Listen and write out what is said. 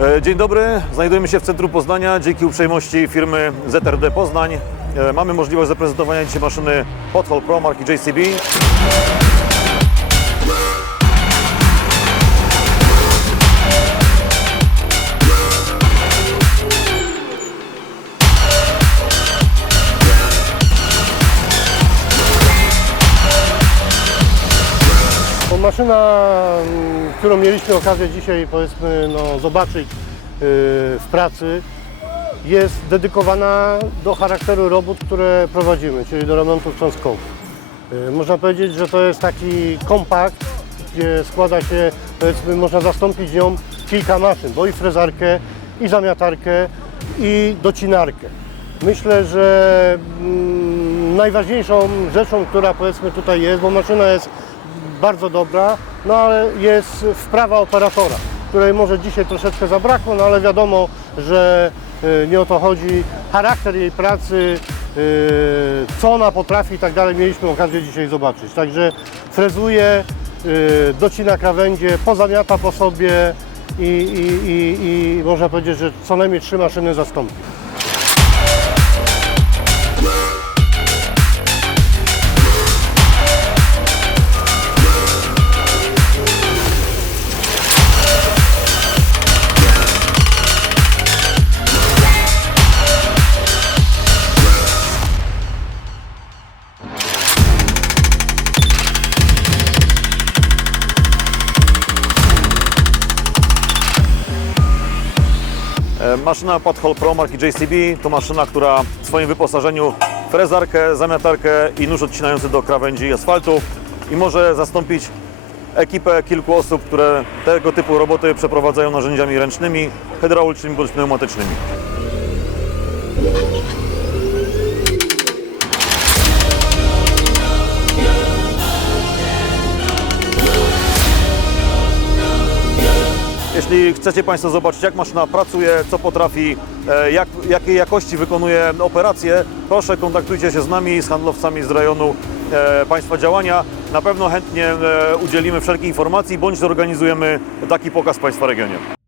E, Dzień dobry, znajdujemy się w centrum Poznania. Dzięki uprzejmości firmy ZRD Poznań e, mamy możliwość zaprezentowania dzisiaj maszyny Pothole Pro marki JCB. Maszyna, mm, którą mieliśmy okazję dzisiaj powiedzmy no, zobaczyć yy, w pracy, jest dedykowana do charakteru robót, które prowadzimy, czyli do remontów cząstkowych. Yy, Można powiedzieć, że to jest taki kompakt, gdzie składa się, powiedzmy, można zastąpić nią kilka maszyn, bo i frezarkę, i zamiatarkę, i docinarkę. Myślę, że mm, najważniejszą rzeczą, która powiedzmy tutaj jest, bo maszyna jest bardzo dobra, no ale jest wprawa operatora, której może dzisiaj troszeczkę zabrakło, no ale wiadomo, że y, nie o to chodzi. Charakter jej pracy, y, co ona potrafi i tak dalej, mieliśmy okazję dzisiaj zobaczyć. Także frezuje, y, docina krawędzie, pozamiata po sobie i, i, i, i można powiedzieć, że co najmniej trzy maszyny zastąpi. Maszyna Pothole Pro marki JCB to maszyna, która w swoim wyposażeniu frezarkę, zamiatarkę i nóż odcinający do krawędzi asfaltu i może zastąpić ekipę kilku osób, które tego typu roboty przeprowadzają narzędziami ręcznymi, hydraulicznymi bądź pneumatycznymi. Jeśli chcecie Państwo zobaczyć, jak maszyna pracuje, co potrafi, e, jak, jakiej jakości wykonuje operacje, proszę kontaktujcie się z nami, z handlowcami z rejonu e, Państwa działania. Na pewno chętnie e, udzielimy wszelkich informacji, bądź zorganizujemy taki pokaz w Państwa regionie.